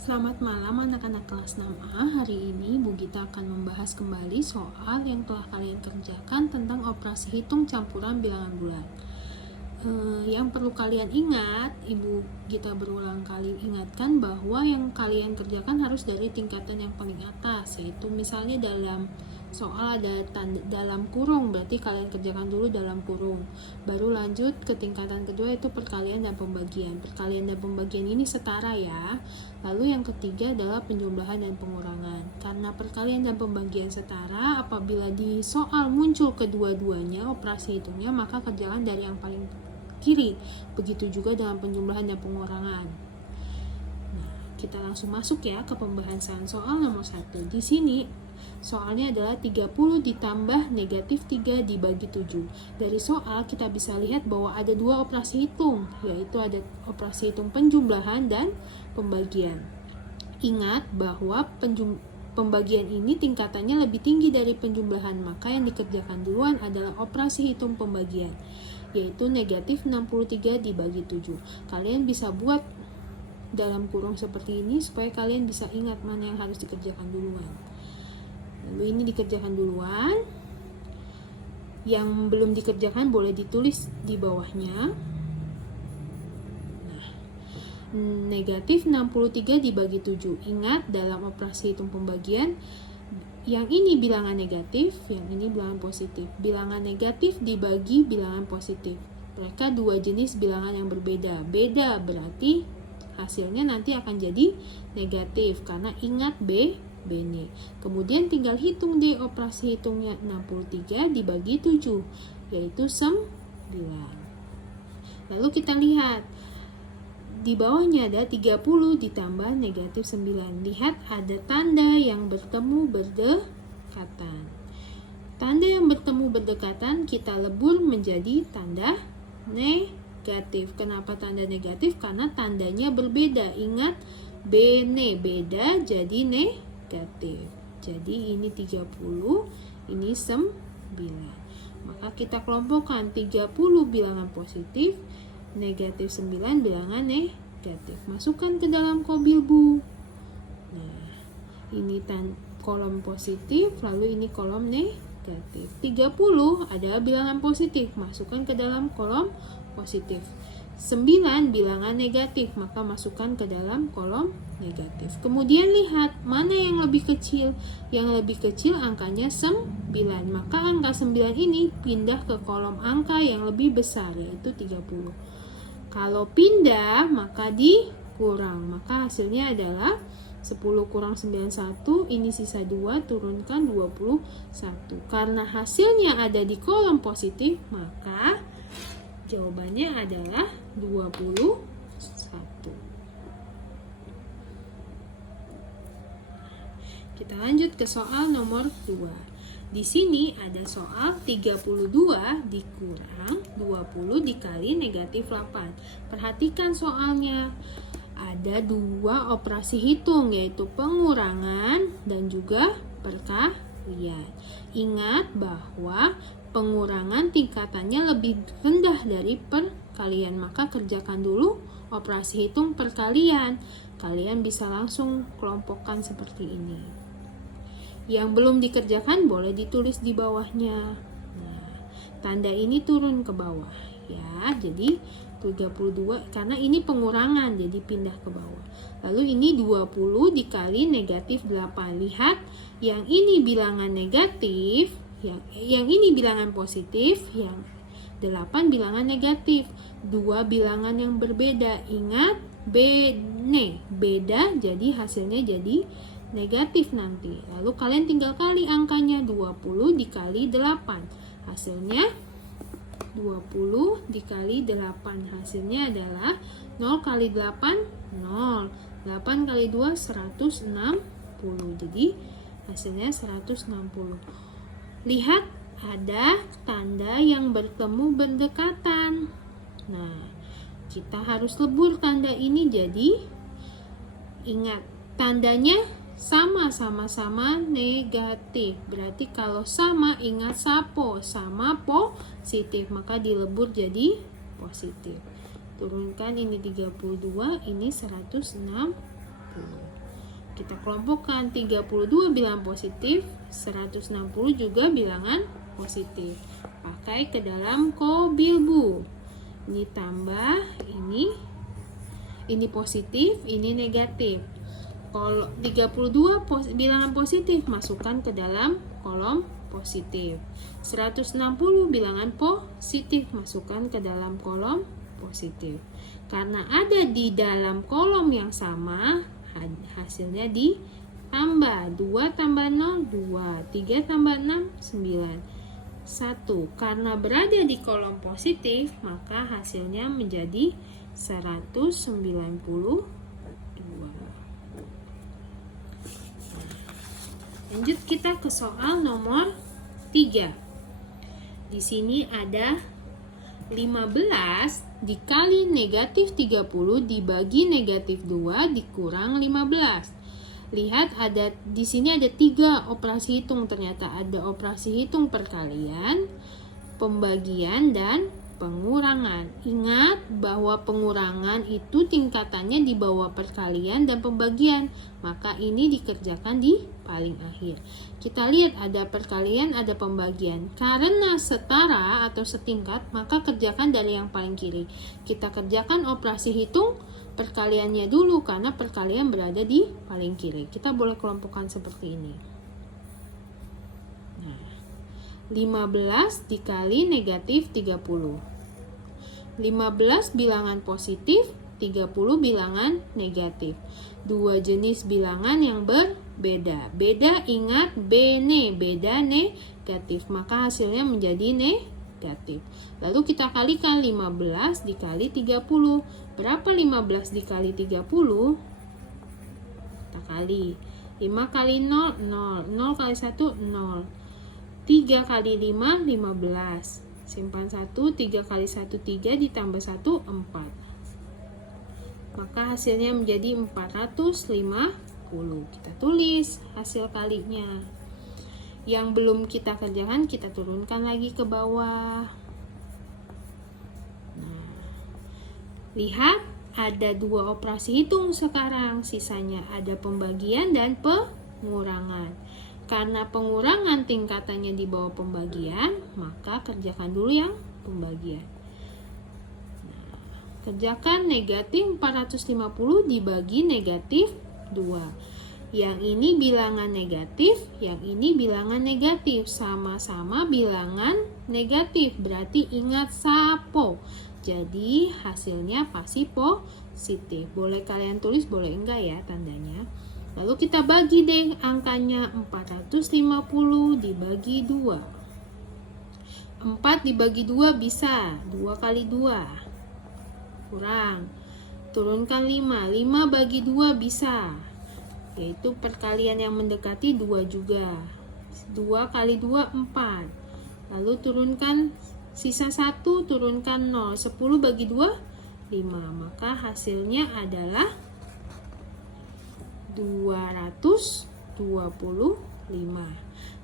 Selamat malam anak-anak kelas 6A. Hari ini Bu Gita akan membahas kembali soal yang telah kalian kerjakan tentang operasi hitung campuran bilangan bulan. Yang perlu kalian ingat, Ibu Gita berulang kali ingatkan bahwa yang kalian kerjakan harus dari tingkatan yang paling atas, yaitu misalnya dalam soal ada tanda dalam kurung, berarti kalian kerjakan dulu dalam kurung, baru lanjut ke tingkatan kedua, itu perkalian dan pembagian. Perkalian dan pembagian ini setara ya. Lalu yang ketiga adalah penjumlahan dan pengurangan. Karena perkalian dan pembagian setara, apabila di soal muncul kedua-duanya operasi hitungnya, maka kerjakan dari yang paling kiri. Begitu juga dalam penjumlahan dan pengurangan. Nah, kita langsung masuk ya ke pembahasan soal nomor 1. Di sini soalnya adalah 30 ditambah negatif 3 dibagi 7. Dari soal kita bisa lihat bahwa ada dua operasi hitung, yaitu ada operasi hitung penjumlahan dan pembagian. Ingat bahwa pembagian ini tingkatannya lebih tinggi dari penjumlahan, maka yang dikerjakan duluan adalah operasi hitung pembagian, yaitu negatif 63 dibagi 7. Kalian bisa buat dalam kurung seperti ini supaya kalian bisa ingat mana yang harus dikerjakan duluan. Lalu ini dikerjakan duluan. Yang belum dikerjakan boleh ditulis di bawahnya. Nah, negatif 63 dibagi 7. Ingat dalam operasi hitung pembagian, yang ini bilangan negatif, yang ini bilangan positif. Bilangan negatif dibagi bilangan positif. Mereka dua jenis bilangan yang berbeda. Beda berarti hasilnya nanti akan jadi negatif, karena ingat B-nya. Kemudian tinggal hitung deh operasi hitungnya, 63 dibagi 7, yaitu 9. Lalu kita lihat di bawahnya ada 30 ditambah negatif 9. Lihat ada tanda yang bertemu berdekatan. Tanda yang bertemu berdekatan kita lebur menjadi tanda negatif. Kenapa tanda negatif? Karena tandanya berbeda. Ingat, B-nya beda jadi negatif. Jadi ini 30, ini 9. Maka kita kelompokkan 30 bilangan positif, negatif 9 bilangan negatif. Masukkan ke dalam kobil Bu. Nah, ini kolom positif, lalu ini kolom negatif. 30 adalah bilangan positif, masukkan ke dalam kolom positif. 9 bilangan negatif, maka masukkan ke dalam kolom negatif. Kemudian lihat mana yang lebih kecil. Yang lebih kecil angkanya 9, maka angka 9 ini pindah ke kolom angka yang lebih besar, yaitu 30. Kalau pindah maka dikurang, maka hasilnya adalah 10 kurang 91, ini sisa 2, turunkan 21. Karena hasilnya ada di kolom positif, maka jawabannya adalah 21. Kita lanjut ke soal nomor 2. Di sini ada soal 32 dikurang 20 dikali negatif 8. Perhatikan soalnya. Ada dua operasi hitung, yaitu pengurangan dan juga perkalian. Ingat bahwa pengurangan tingkatannya lebih rendah dari perkalian, maka kerjakan dulu operasi hitung perkalian. Kalian bisa langsung kelompokkan seperti ini. Yang belum dikerjakan boleh ditulis di bawahnya. Nah, tanda ini turun ke bawah ya. Jadi 32 karena ini pengurangan jadi pindah ke bawah. Lalu ini 20 dikali negatif 8. Lihat, yang ini bilangan negatif, yang ini bilangan positif, yang 8 bilangan negatif. Dua bilangan yang berbeda. Ingat, B-nya beda jadi hasilnya jadi negatif nanti. Lalu kalian tinggal kali angkanya, 20 dikali 8. Hasilnya 20 dikali 8. Hasilnya adalah 0 kali 8, 0. 8 kali 2, 160. Jadi hasilnya 160. Lihat, ada tanda yang bertemu berdekatan. Nah, kita harus lebur tanda ini, jadi ingat tandanya sama negatif. Berarti kalau sama, ingat sama positif, maka dilebur jadi positif. Turunkan ini 32, ini 160. kita kelompokkan 32 bilangan positif, 160 juga bilangan positif. Pakai ke dalam kobilbu. Ini tambah, ini positif, ini negatif. Kalau 32 bilangan positif masukkan ke dalam kolom positif. 160 bilangan positif masukkan ke dalam kolom positif. Karena ada di dalam kolom yang sama, hasilnya ditambah. 2 tambah 0, 2. 3 tambah 6, 9. 1. Karena berada di kolom positif, maka hasilnya menjadi 192. Lanjut kita ke soal nomor 3. Di sini ada 15 dikali negatif 30 dibagi negatif 2 dikurang 15. Lihat di sini ada 3 operasi hitung, ternyata ada operasi hitung perkalian, pembagian, dan pengurangan. Ingat bahwa pengurangan itu tingkatannya di bawah perkalian dan pembagian, maka ini dikerjakan di paling akhir. Kita lihat ada perkalian, ada pembagian. Karena setara atau setingkat, maka kerjakan dari yang paling kiri. Kita kerjakan operasi hitung perkaliannya dulu karena perkalian berada di paling kiri. Kita boleh kelompokkan seperti ini. Nah, 15 dikali negatif 30. 15 bilangan positif, 30 bilangan negatif. Dua jenis bilangan yang berbeda. Beda, ingat, beda negatif. Maka hasilnya menjadi negatif. Lalu kita kalikan 15 dikali 30. Berapa 15 dikali 30? Kita kali. 5 kali 0, 0. 0 kali 1, 0. 3 kali 5, 15. Simpan 1, 3 kali 1, 3. Ditambah 1, 4. Maka hasilnya menjadi 450. Kita tulis hasil kalinya. Yang belum kita kerjakan, kita turunkan lagi ke bawah. Nah, lihat ada 2 operasi hitung sekarang. Sisanya ada pembagian dan pengurangan. Karena pengurangan tingkatannya di bawah pembagian, maka kerjakan dulu yang pembagian. Nah, kerjakan negatif 450 dibagi negatif 2. Yang ini bilangan negatif, yang ini bilangan negatif. Sama-sama bilangan negatif, berarti ingat sapo. Jadi hasilnya pasti positif. Boleh kalian tulis, boleh enggak ya tandanya. Lalu kita bagi deh angkanya. 450 dibagi 2. 4 dibagi 2 bisa 2 kali 2 kurang, turunkan 5. 5 bagi 2 bisa, yaitu perkalian yang mendekati 2 juga. 2 kali 2 4. Lalu turunkan sisa 1, turunkan 0. 10 bagi 2 5. Maka hasilnya adalah 225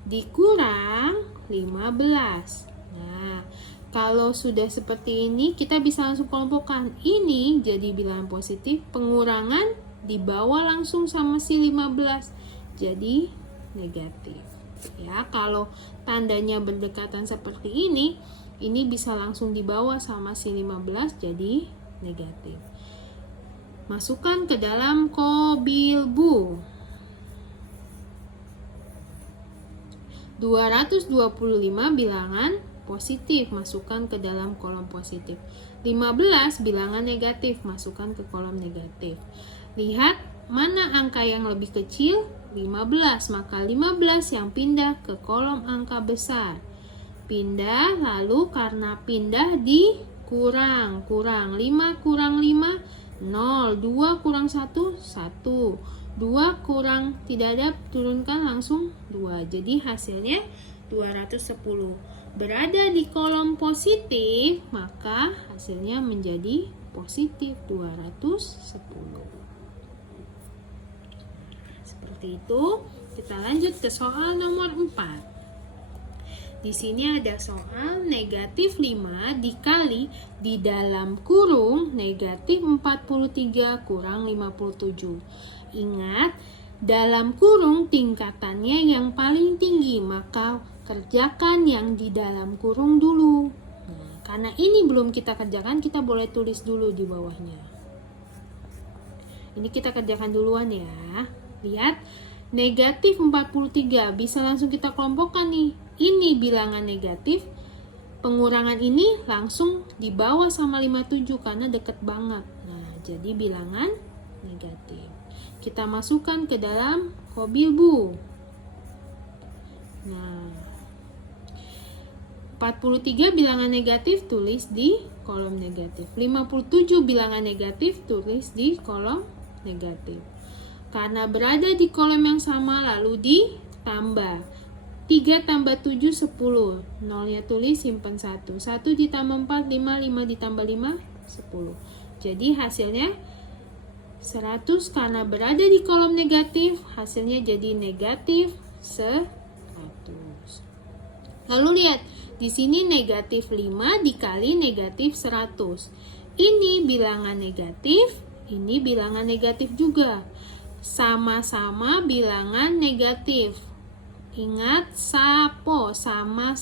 dikurang 15. Nah, kalau sudah seperti ini, kita bisa langsung kelompokkan. Ini jadi bilangan positif, pengurangan dibawa langsung sama si 15, jadi negatif. Ya, kalau tandanya berdekatan seperti ini bisa langsung dibawa sama si 15, jadi negatif. Masukkan ke dalam kobilbu. 225 bilangan positif, masukkan ke dalam kolom positif. 15 bilangan negatif, masukkan ke kolom negatif. Lihat mana angka yang lebih kecil? 15, maka 15 yang pindah ke kolom angka besar. Pindah, lalu karena pindah dikurang. 5 kurang 5, 0. 2 kurang 1, 1. 2 kurang, tidak ada, turunkan langsung 2. Jadi hasilnya 210. Berada di kolom positif, maka hasilnya menjadi positif 210. Seperti itu. Kita lanjut ke soal nomor 4. Di sini ada soal negatif 5 dikali di dalam kurung negatif 43 kurang 57. Ingat, dalam kurung tingkatannya yang paling tinggi, maka kerjakan yang di dalam kurung dulu. Nah, karena ini belum kita kerjakan, kita boleh tulis dulu di bawahnya. Ini kita kerjakan duluan ya. Lihat, negatif 43 bisa langsung kita kelompokkan nih. Ini bilangan negatif, pengurangan ini langsung dibawa sama 57 karena deket banget. Nah, jadi bilangan negatif. Kita masukkan ke dalam kobil bu. Nah, 43 bilangan negatif tulis di kolom negatif. 57 bilangan negatif tulis di kolom negatif. Karena berada di kolom yang sama lalu ditambah. 3 tambah 7 10. Nolnya tulis simpan 1. 1 ditambah 4 5, 5 ditambah 5 10. Jadi hasilnya 100 karena berada di kolom negatif, hasilnya jadi negatif 100. Lalu lihat, di sini negatif 5 dikali negatif 100. Ini bilangan negatif, ini bilangan negatif juga. Sama-sama bilangan negatif. Ingat, sama-sama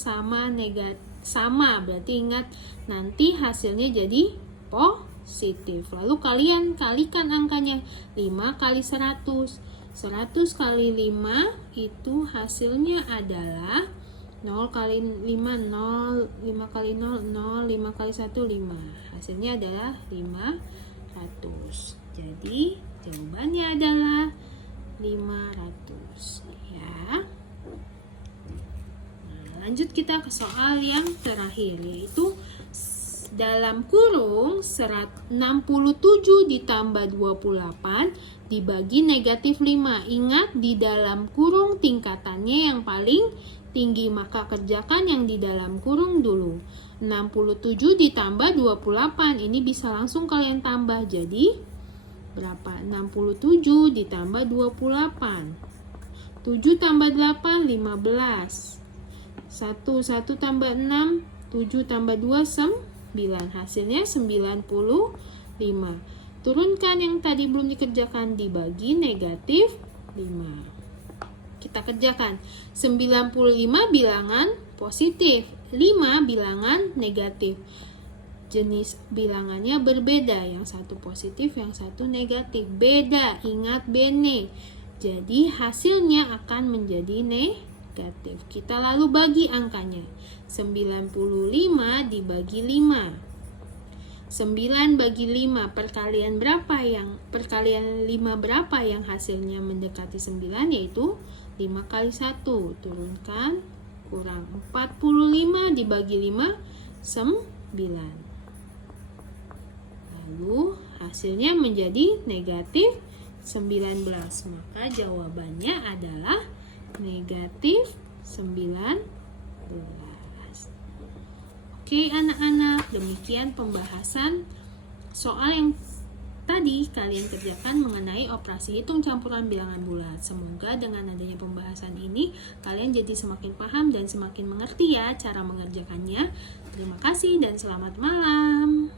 negatif. Sama, berarti ingat nanti hasilnya jadi positif. Lalu kalian kalikan angkanya. 5 kali 100. 100 kali 5 itu hasilnya adalah 0 kali 5, 0. 5 kali 0, 0. 5 kali 1, 5. Hasilnya adalah 500. Jadi jawabannya adalah 500 ya. Nah, lanjut kita ke soal yang terakhir, yaitu dalam kurung 67 ditambah 28 dibagi negatif 5. Ingat, di dalam kurung tingkatannya yang paling tinggi, maka kerjakan yang di dalam kurung dulu. 67 ditambah 28, ini bisa langsung kalian tambah. Jadi berapa? 67 ditambah 28. 7 tambah 8, 15. 1 tambah 6, 7 tambah 2, 9. Hasilnya 95. Turunkan yang tadi belum dikerjakan, dibagi negatif 5. Kita kerjakan. 95 bilangan positif, 5 bilangan negatif. Jenis bilangannya berbeda, yang satu positif, yang satu negatif. Beda, ingat bene. Jadi hasilnya akan menjadi negatif. Kita lalu bagi angkanya. 95 dibagi 5. 9 bagi 5 perkalian berapa yang perkalian 5 berapa yang hasilnya mendekati 9, yaitu 5 kali 1. Turunkan, kurang 45 dibagi 5, 9. Lalu hasilnya menjadi negatif 19. Maka jawabannya adalah negatif 19. Oke anak-anak, demikian pembahasan soal yang tadi kalian kerjakan mengenai operasi hitung campuran bilangan bulat. Semoga dengan adanya pembahasan ini kalian jadi semakin paham dan semakin mengerti ya cara mengerjakannya. Terima kasih dan selamat malam.